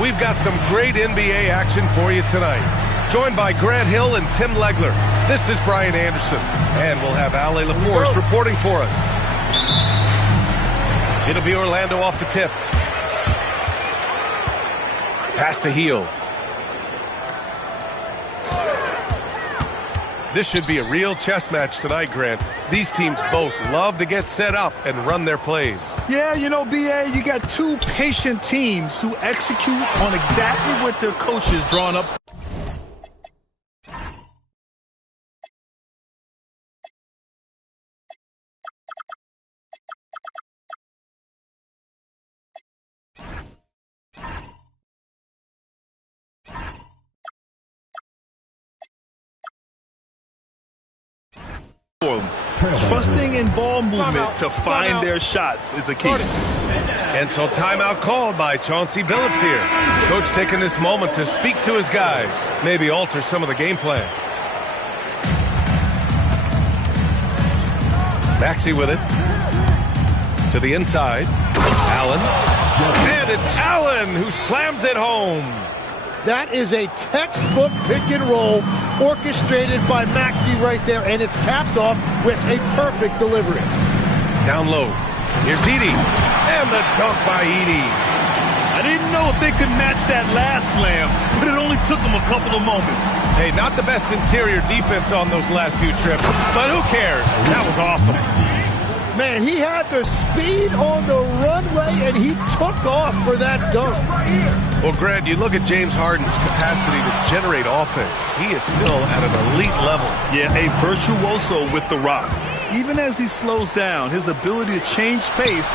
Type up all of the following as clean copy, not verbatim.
We've got some great NBA action for you tonight. Joined by Grant Hill and Tim Legler, this is Brian Anderson. And we'll have Ale LaForce reporting for us. It'll be Orlando off the tip. Pass to Hield. This should be a real chess match tonight, Grant. These teams both love to get set up and run their plays. Yeah, you know, B.A., you got two patient teams who execute on exactly what their coaches drawn up. Trusting in ball movement to find their shots is a key. And so timeout called by Chauncey Billups here. Coach taking this moment to speak to his guys, maybe alter some of the game plan. Maxey with it. To the inside. Allen. And it's Allen who slams it home. That is a textbook pick and roll orchestrated by Maxey right there, and it's capped off with a perfect delivery. Down low. Here's Edey. And the dunk by Edey. I didn't know if they could match that last slam, but it only took them a couple of moments. Hey, not the best interior defense on those last few trips, but who cares? That was awesome. Man, he had the speed on the runway, and he took off for that dunk. Well, Grant, you look at James Harden's capacity to generate offense. He is still at an elite level. Yeah, a virtuoso with the rock. Even as he slows down, his ability to change pace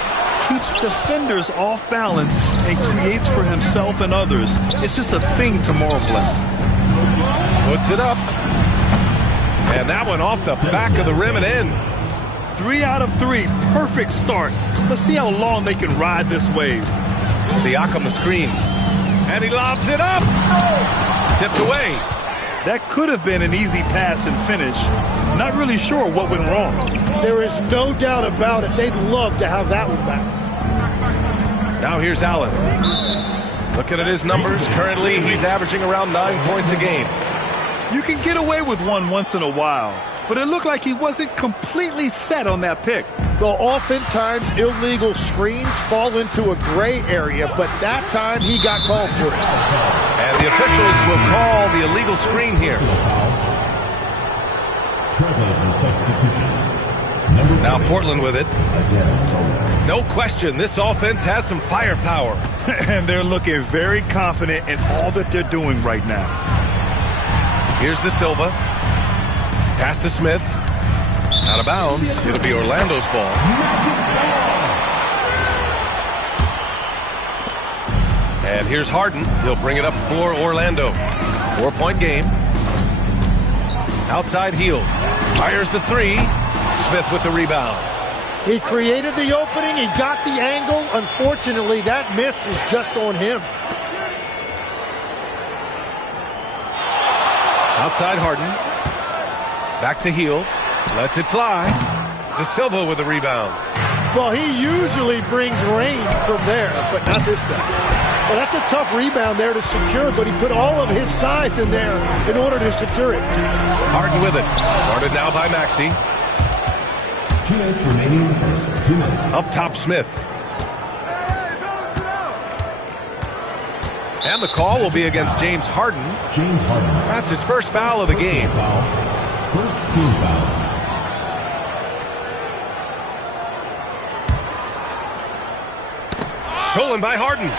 keeps defenders off balance and creates for himself and others. It's just a thing tomorrow, Glenn. Puts it up. And that one off the back of the rim and in. 3 out of 3. Perfect start. Let's see how long they can ride this wave. Siakam the screen. And he lobs it up. Tipped away. That could have been an easy pass and finish. Not really sure what went wrong. There is no doubt about it. They'd love to have that one back. Now here's Allen. Looking at his numbers, currently he's averaging around 9 points a game. You can get away with one once in a while, but it looked like he wasn't completely set on that pick. Well, oftentimes illegal screens fall into a gray area, but that time he got called for it. And the officials will call the illegal screen here. Now Portland with it. No question, this offense has some firepower. And they're looking very confident in all that they're doing right now. Here's De Silva. Pass to Smith. Out of bounds. It'll be Orlando's ball. And here's Harden. He'll bring it up for Orlando. 4-point game. Outside Hield. Fires the three. Smith with the rebound. He created the opening. He got the angle. Unfortunately, that miss is just on him. Outside Harden. Back to Hield. Lets it fly. De Silva with the rebound. Well, he usually brings rain from there, but not this time. Well, that's a tough rebound there to secure, but he put all of his size in there in order to secure it. Harden with it. Guarded now by Maxey. 2 minutes remaining in the first. 2 minutes. Up top, Smith. And the call will be against James Harden. James Harden. That's his first foul of the game. First team foul. Stolen by Harden.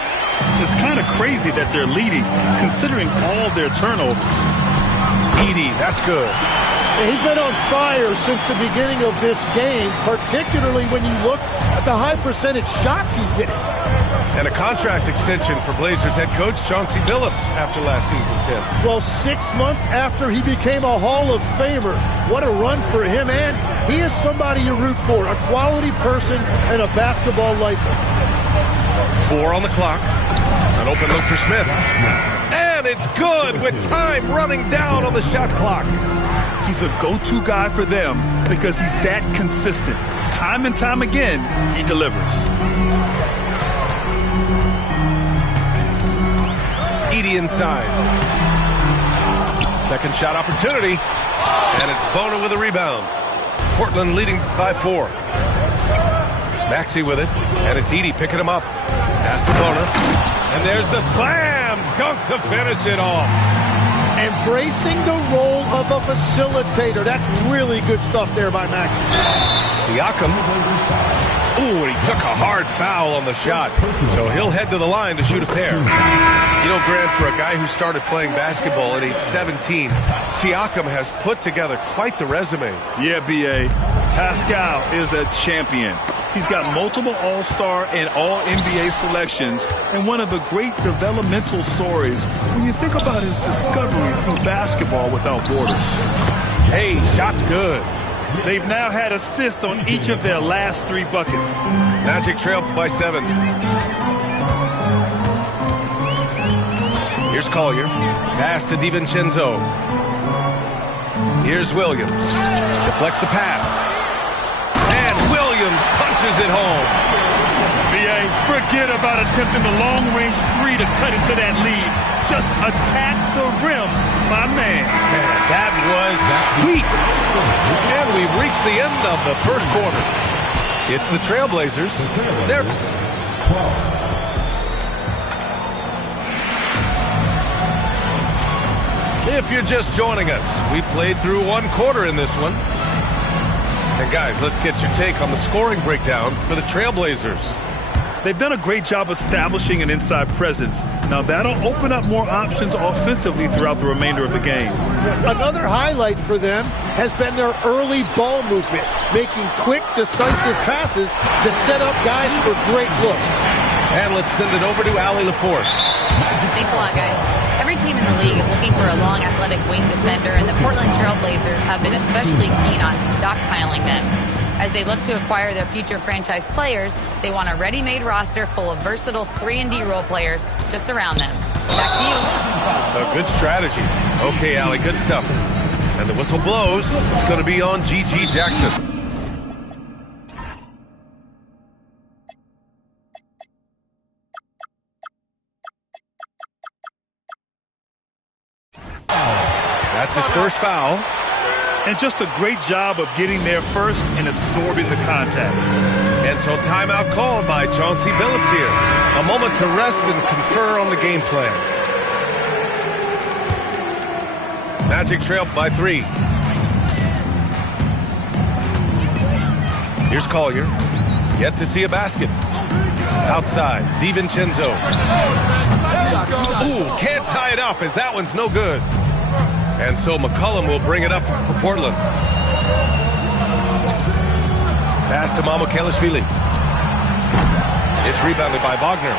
It's kind of crazy that they're leading, considering all their turnovers. Edey, that's good. He's been on fire since the beginning of this game, particularly when you look at the high percentage shots he's getting. And a contract extension for Blazers head coach Chauncey Billups after last season, Tim. Well, 6 months after he became a Hall of Famer, what a run for him, and he is somebody you root for, a quality person and a basketball lifer. 4 on the clock. An open look for Smith. And it's good with time running down on the shot clock. He's a go-to guy for them because he's that consistent. Time and time again, he delivers. Edey inside. Second shot opportunity. And it's Bona with a rebound. Portland leading by 4. Maxey with it. And it's Edey picking him up. Pass to Bona. And there's the slam dunk to finish it off. Embracing the role of a facilitator. That's really good stuff there by Maxey. Siakam. Ooh, and he took a hard foul on the shot. So he'll head to the line to shoot a pair. You know, Grant, for a guy who started playing basketball at age 17, Siakam has put together quite the resume. Yeah, B.A. Pascal is a champion. He's got multiple All-Star and All-NBA selections, and one of the great developmental stories when you think about his discovery through basketball without borders. Hey, shot's good. They've now had assists on each of their last 3 buckets. Magic trail by 7. Here's Collier. Pass to DiVincenzo. Here's Williams. Deflects the pass. And Williams punches it home. B.A., forget about attempting the long-range 3 to cut into that lead. Just attack the rim, my man. That was sweet. And we've reached the end of the first quarter. It's the Trailblazers. They're... If you're just joining us, we played through 1 quarter in this one. And guys, let's get your take on the scoring breakdown for the Trailblazers. They've done a great job establishing an inside presence. Now that'll open up more options offensively throughout the remainder of the game. Another highlight for them has been their early ball movement, making quick, decisive passes to set up guys for great looks. And let's send it over to Allie LaForce. Thanks a lot, guys. Every team in the league is looking for a long, athletic wing defender, and the Portland Trailblazers have been especially keen on stockpiling them. As they look to acquire their future franchise players, they want a ready-made roster full of versatile 3-and-D role players to surround them. Back to you. A good strategy. Okay, Allie, good stuff. And the whistle blows. It's going to be on G.G. Jackson. That's his first foul. And just a great job of getting there first and absorbing the contact. And so timeout called by Chauncey Billups here. A moment to rest and confer on the game plan. Magic trail by 3. Here's Collier. Yet to see a basket. Outside, DiVincenzo. Ooh, can't tie it up as that one's no good. And so McCollum will bring it up for Portland. Pass to Mamukelashvili. It's rebounded by Wagner.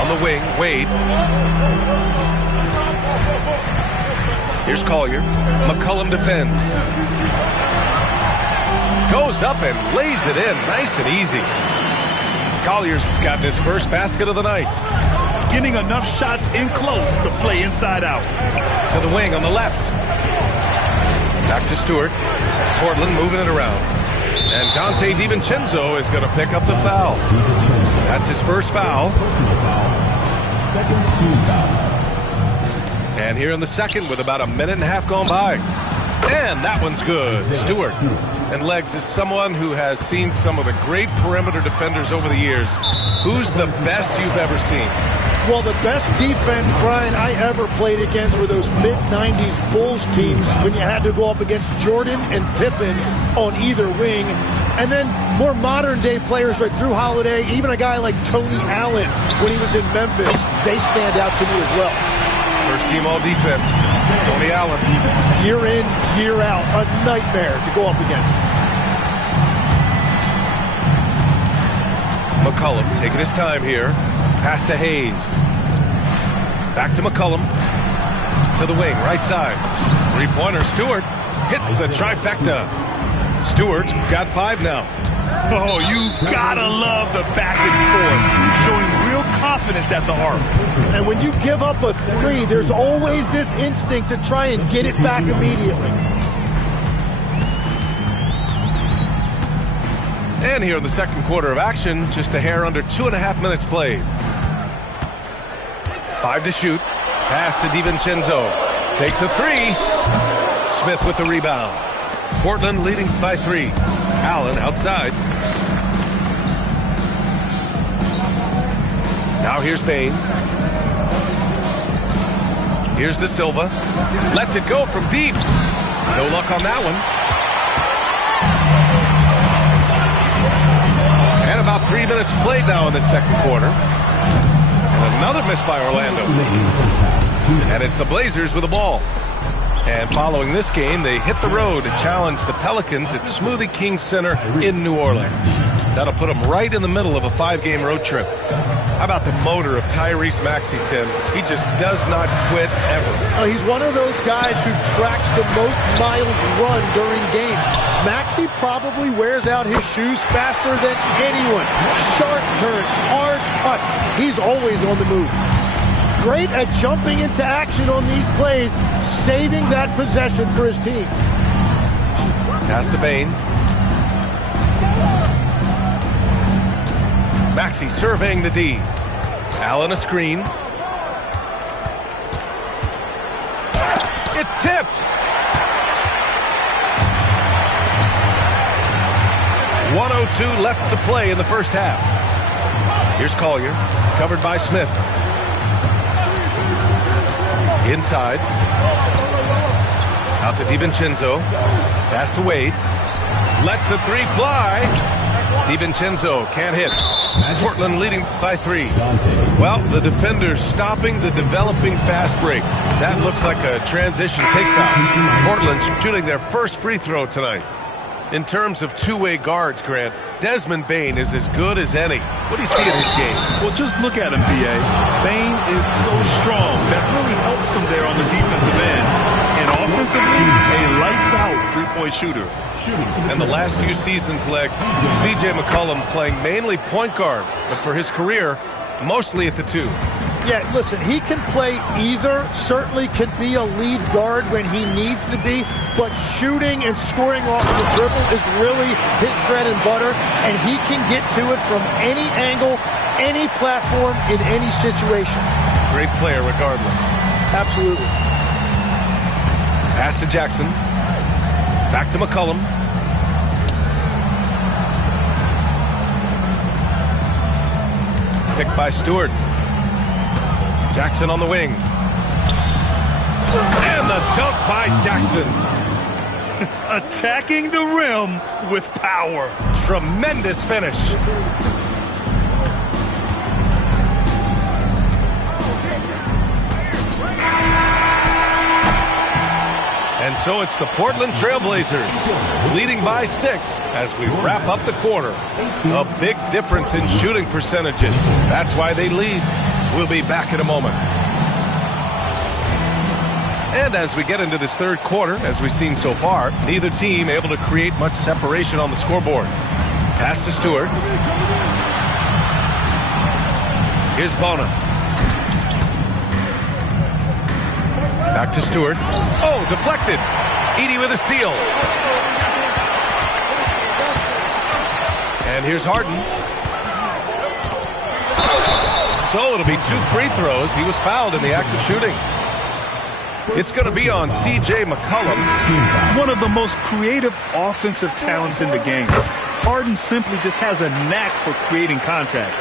On the wing, Wade. Here's Collier. McCollum defends. Goes up and lays it in nice and easy. Collier's got his first basket of the night. Getting enough shots in close to play inside out. To the wing on the left. Back to Stewart. Portland moving it around. And Dante DiVincenzo is going to pick up the foul. That's his first foul. Second team foul. And here in the second with about a minute and a half gone by. And that one's good. Stewart. And Legs is someone who has seen some of the great perimeter defenders over the years. Who's the best you've ever seen? Well, the best defense, Brian, I ever played against were those mid-90s Bulls teams when you had to go up against Jordan and Pippen on either wing. And then more modern-day players like Drew Holiday, even a guy like Tony Allen when he was in Memphis, they stand out to me as well. First team all defense. Tony Allen. Year in, year out, a nightmare to go up against. McCollum taking his time here. Pass to Hayes. Back to McCollum. To the wing, right side. Three-pointer, Stewart hits the trifecta. Stewart's got 5 now. Oh, you gotta love the back and forth. Showing real confidence at the arc. And when you give up a 3, there's always this instinct to try and get it back immediately. And here in the second quarter of action, just a hair under 2.5 minutes played. 5 to shoot. Pass to DiVincenzo. Takes a 3. Smith with the rebound. Portland leading by 3. Allen outside. Now here's Bane. Here's De Silva. Lets it go from deep. No luck on that one. And about 3 minutes played now in the second quarter. And another miss by Orlando. And it's the Blazers with the ball. And following this game, they hit the road to challenge the Pelicans at Smoothie King Center in New Orleans. That'll put them right in the middle of a 5-game road trip. How about the motor of Tyrese Maxey, Tim? He just does not quit ever. He's one of those guys who tracks the most miles run during games. Maxey probably wears out his shoes faster than anyone. Sharp turns, hard cuts. He's always on the move. Great at jumping into action on these plays, saving that possession for his team. Pass to Bane. Maxey surveying the D. Allen a screen. It's tipped. 1:02 left to play in the first half. Here's Collier, covered by Smith. Inside. Out to DiVincenzo. Pass to Wade. Lets the 3 fly. DiVincenzo can't hit. Portland leading by 3. Well, the defenders stopping the developing fast break. That looks like a transition take foul. Portland shooting their first free throw tonight. In terms of two-way guards, Grant, Desmond Bane is as good as any. What do you see in his game? Well, just look at him, B.A. Bane is so strong. That really helps him there on the defensive end. And offensively, a lights-out three-point shooter. And the last few seasons, Lex, C.J. McCollum playing mainly point guard, but for his career, mostly at the 2. Yeah, listen, he can play either, certainly can be a lead guard when he needs to be, but shooting and scoring off the dribble is really his bread and butter, and he can get to it from any angle, any platform, in any situation. Great player regardless. Absolutely. Pass to Jackson. Back to McCollum. Picked by Stewart. Jackson on the wing. And the dunk by Jackson. Attacking the rim with power. Tremendous finish. And so it's the Portland Trailblazers leading by 6 as we wrap up the quarter. A big difference in shooting percentages. That's why they lead. We'll be back in a moment. And as we get into this third quarter, as we've seen so far, neither team able to create much separation on the scoreboard. Pass to Stewart. Here's Bona. Back to Stewart. Oh, deflected. Edey with a steal. And here's Harden. So it'll be 2 free throws. He was fouled in the act of shooting. It's going to be on C.J. McCollum. One of the most creative offensive talents in the game. Harden simply just has a knack for creating contact.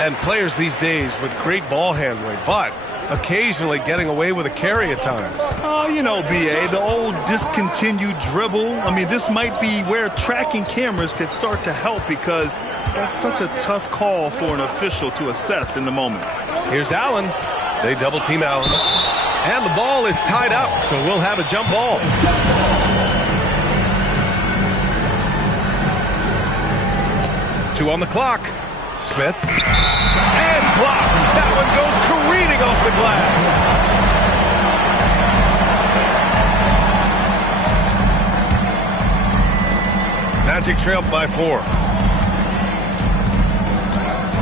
And players these days with great ball handling, but occasionally getting away with a carry at times. Oh, you know, B.A., the old discontinued dribble. I mean, this might be where tracking cameras could start to help because that's such a tough call for an official to assess in the moment. Here's Allen. They double team Allen. And the ball is tied up, so we'll have a jump ball. Two on the clock. Smith. And blocked. That one goes careening off the glass. Magic trailed by 4.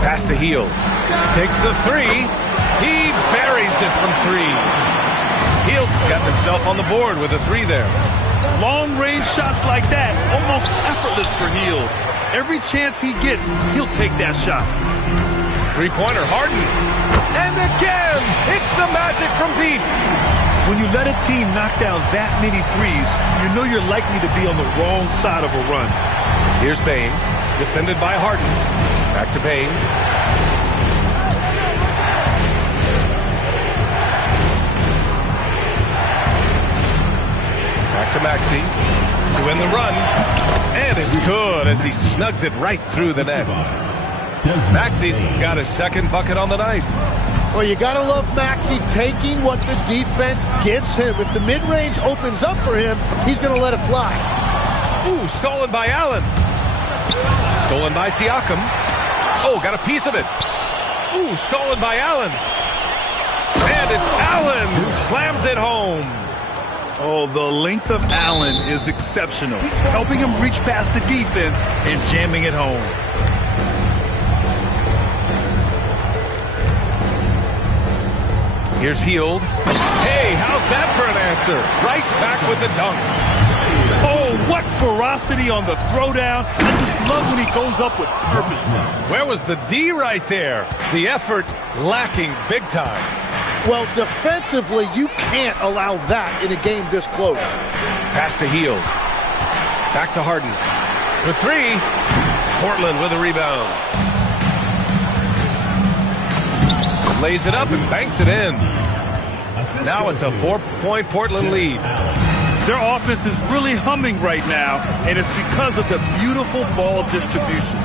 Pass to Hield. Takes the 3. He buries it from 3. Hield's got himself on the board with a 3 there. Long-range shots like that, almost effortless for Hield. And he just can't get it to fall. Every chance he gets, he'll take that shot. Three-pointer, Harden. And again, it's the magic from deep. When you let a team knock down that many threes, you know you're likely to be on the wrong side of a run. Here's Bane, defended by Harden. Back to Bane. Back to Maxey to win the run. And it's good as he snugs it right through the net. Maxey's got his second bucket on the night. Well, you got to love Maxey taking what the defense gives him. If the mid-range opens up for him, he's going to let it fly. Ooh, stolen by Allen. Stolen by Siakam. Oh, got a piece of it. Ooh, stolen by Allen. And it's Allen who slams it home. Oh, the length of Allen is exceptional, helping him reach past the defense and jamming it home. Here's Hield. Hey, how's that for an answer? Right back with the dunk. Oh, what ferocity on the throwdown. I just love when he goes up with purpose. Where was the D right there? The effort lacking big time. Well, defensively, you can't allow that in a game this close. Pass to Hield. Back to Harden. For three. Portland with a rebound. Lays it up and banks it in. Now it's a 4-point Portland lead. Their offense is really humming right now, and it's because of the beautiful ball distribution.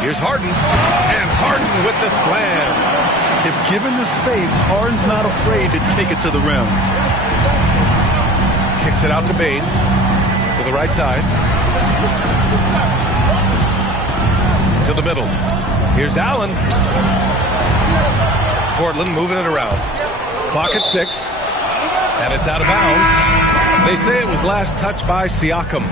Here's Harden, and Harden with the slam. If given the space, Harden's not afraid to take it to the rim. Kicks it out to Bane, to the right side. To the middle. Here's Allen. Portland moving it around. Clock at 6. And it's out of bounds. They say it was last touched by Siakam.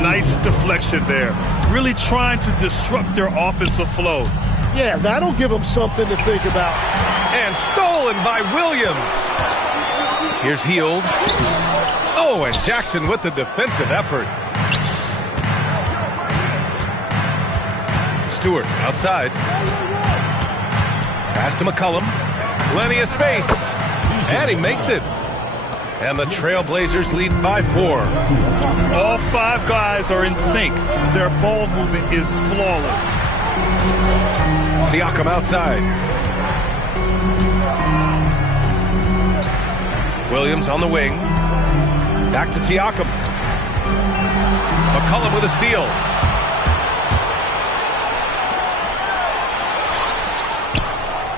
Nice deflection there. Really trying to disrupt their offensive flow. Yeah, that'll give them something to think about. And stolen by Williams. Here's Hield. Oh, and Jackson with the defensive effort. Stewart outside. Pass to McCollum. Plenty of space. And he makes it. And the Trailblazers lead by 4. All 5 guys are in sync. Their ball movement is flawless. Siakam outside. Williams on the wing. Back to Siakam. McCollum with a steal.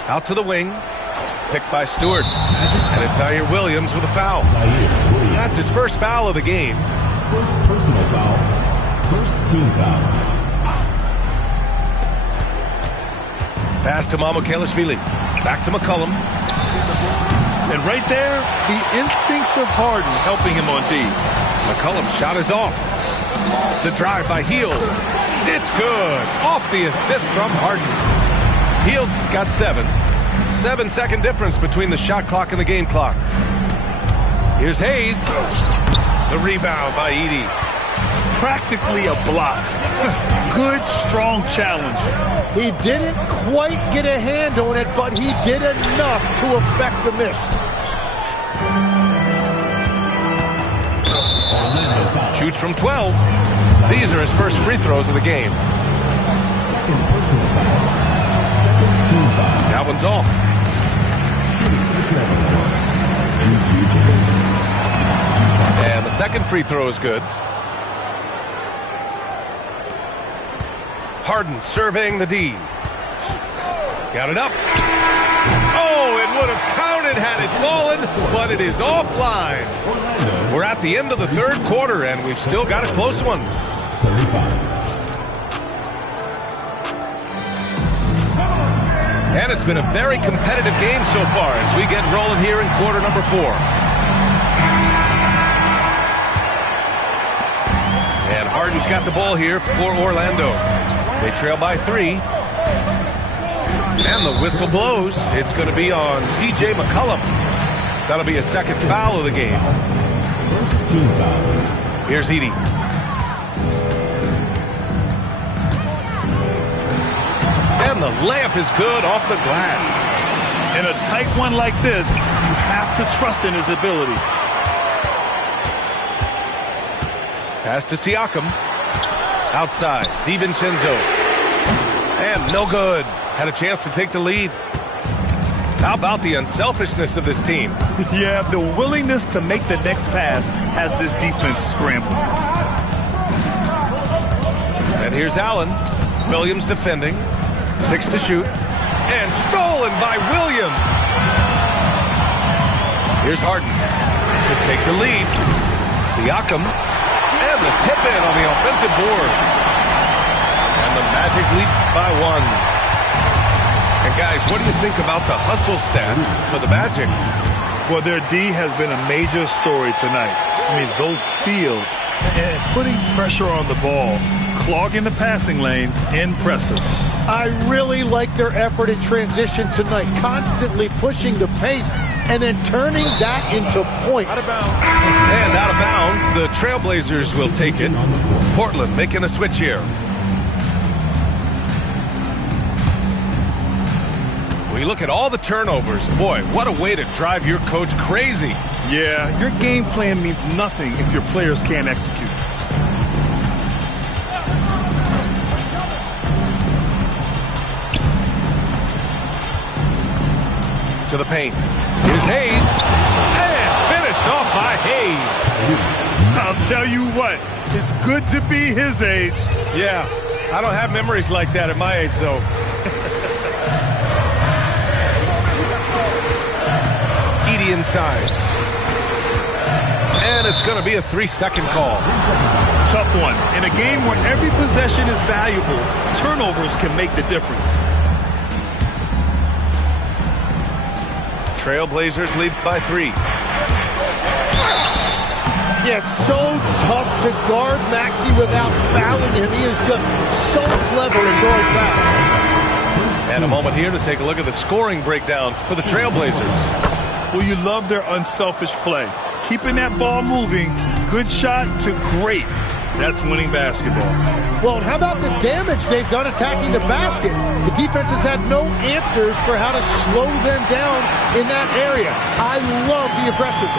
Out to the wing. Picked by Stewart. And it's Zaire Williams with a foul. That's his first foul of the game. First personal foul. First team foul. Pass to Mamukelashvili. Back to McCollum. And right there, the instincts of Harden helping him on D. McCollum's shot is off. The drive by Hield. It's good. Off the assist from Harden. Hield's got 7. 7-second difference between the shot clock and the game clock. Here's Hayes. The rebound by Edey. Practically a block. Good, strong challenge. He didn't quite get a hand on it, but he did enough to affect the miss. Shoots from 12. These are his first free throws of the game. Second personal foul. Second team foul. That one's off. And the second free throw is good. Harden surveying the D. Got it up. Oh, it would have counted had it fallen, but it is offline. We're at the end of the third quarter, and we've still got a close one. 35. And it's been a very competitive game so far as we get rolling here in quarter number 4. And Harden's got the ball here for Orlando. They trail by 3. And the whistle blows. It's going to be on C.J. McCollum. That'll be a second foul of the game. First team foul. Here's Edey. And the layup is good off the glass. In a tight one like this, you have to trust in his ability. Pass to Siakam. Outside, DiVincenzo. And no good. Had a chance to take the lead. How about the unselfishness of this team? Yeah, the willingness to make the next pass has this defense scrambling. And here's Allen. Williams defending. 6 to shoot. And stolen by Williams. Here's Harden to take the lead. Siakam. And the tip-in on the offensive boards. And the Magic lead by 1. And guys, what do you think about the hustle stats for the Magic? Well, their D has been a major story tonight. I mean, those steals and putting pressure on the ball, clogging the passing lanes, impressive. I really like their effort in transition tonight, constantly pushing the pace and then turning that into points. Out of bounds. And out of bounds, the Trailblazers will take it. Portland making a switch here. We look at all the turnovers. Boy, what a way to drive your coach crazy. Yeah, your game plan means nothing if your players can't execute. To the paint. Here's Hayes. And finished off by Hayes. I'll tell you what, it's good to be his age. Yeah, I don't have memories like that at my age, though. Edey inside. And it's going to be a 3-second call. Tough one. In a game where every possession is valuable, turnovers can make the difference. Trailblazers lead by 3. Yeah, it's so tough to guard Maxey without fouling him. He is just so clever at drawing fouls. And a moment here to take a look at the scoring breakdown for the Trailblazers. Well, you love their unselfish play. Keeping that ball moving, good shot to great. That's winning basketball. Well, and how about the damage they've done attacking the basket? The defense has had no answers for how to slow them down in that area. I love the aggressiveness.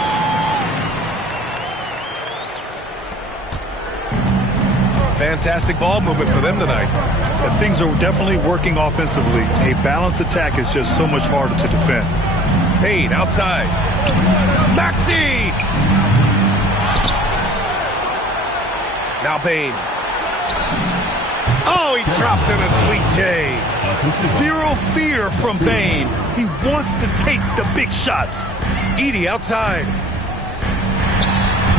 Fantastic ball movement for them tonight. Things are definitely working offensively. A balanced attack is just so much harder to defend. Payne outside. Maxey! Now Payne. Oh, he dropped in a sweet J. Zero fear from Bane. He wants to take the big shots. Edey outside. 2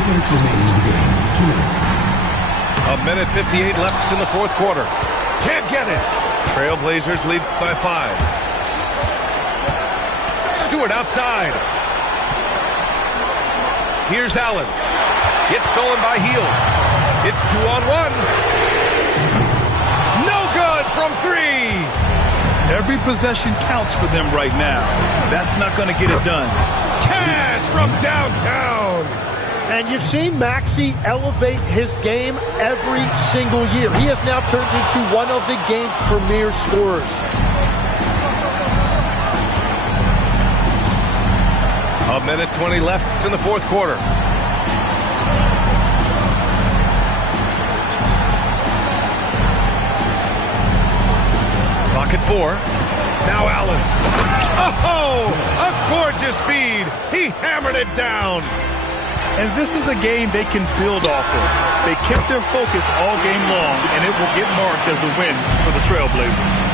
minutes remaining in the game. 2 minutes. A minute 58 left in the fourth quarter. Can't get it. Trailblazers lead by 5. Stewart outside. Here's Allen. Gets stolen by Hield. It's 2-on-1. No good from 3. Every possession counts for them right now. That's not going to get it done. Cash from downtown. And you've seen Maxey elevate his game every single year. He has now turned into one of the game's premier scorers. A minute 20 left in the fourth quarter. Clock at 4. Now Allen. Oh, a gorgeous feed. He hammered it down. And this is a game they can build off of. They kept their focus all game long, and it will get marked as a win for the Trailblazers.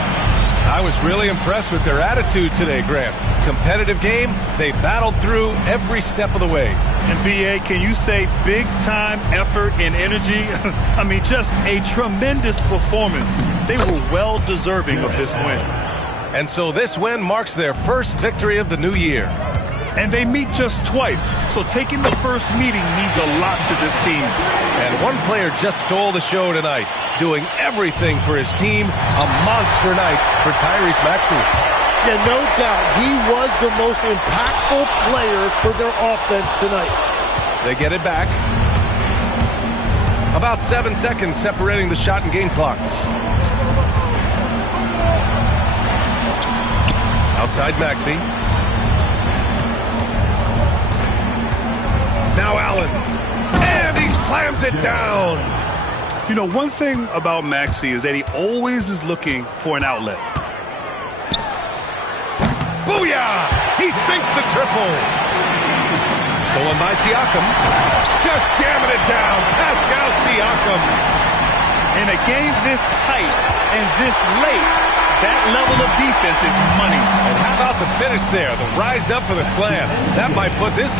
I was really impressed with their attitude today, Grant. Competitive game, they battled through every step of the way. And B.A., can you say big-time effort and energy? I mean, just a tremendous performance. They were well-deserving of this win. And so this win marks their first victory of the new year. And they meet just twice, so taking the first meeting means a lot to this team. And one player just stole the show tonight, doing everything for his team. A monster night for Tyrese Maxey. Yeah, no doubt. He was the most impactful player for their offense tonight. They get it back. About 7 seconds separating the shot and game clocks. Outside Maxey. Now Allen. And he slams it down. You know, one thing about Maxey is that he always is looking for an outlet. Booyah! He sinks the triple. Stolen by Siakam. Just jamming it down. Pascal Siakam. In a game this tight and this late, that level of defense is money. And how about the finish there? The rise up for the slam. That might put this